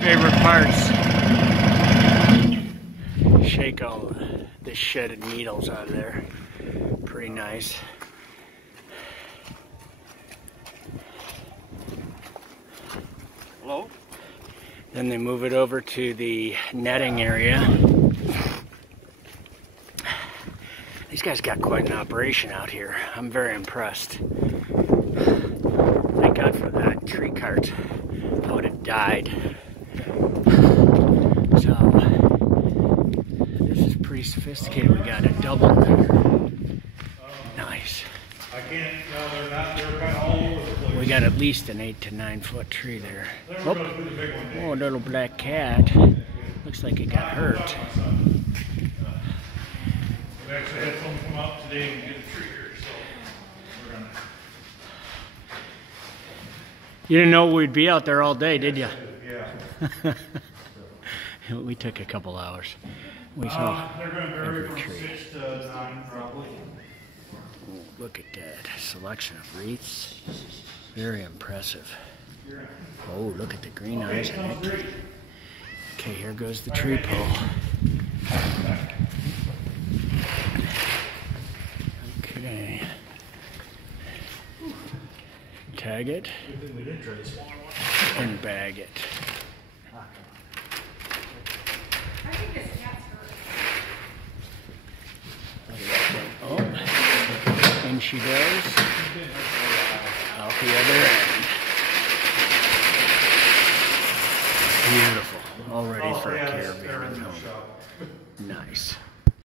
Favorite parts. Shake all the shedded needles out of there. Pretty nice. Hello? Then they move it over to the netting area. These guys got quite an operation out here. I'm very impressed. Thank God for that tree cart. I would have died. So, this is pretty sophisticated. We got a double there. Nice. I can't, no, they're not, they're kind of all over the place. We got at least an 8 to 9 foot tree there. We're going to do the big one. Oh, a little black cat. Looks like it got hurt. We actually had someone come out today and get a tree here, so we're gonna. You didn't know we'd be out there all day, did you? Yeah. We took a couple hours. We saw They're going to vary every from tree. 6 to 9 probably. Oh, look at that selection of wreaths. Very impressive. Oh, look at the green eyes on it. Okay, here goes the tree pole. Okay. Tag it and bag it. Oh, and she goes out the other end. Beautiful. All ready for a carabiner. Nice.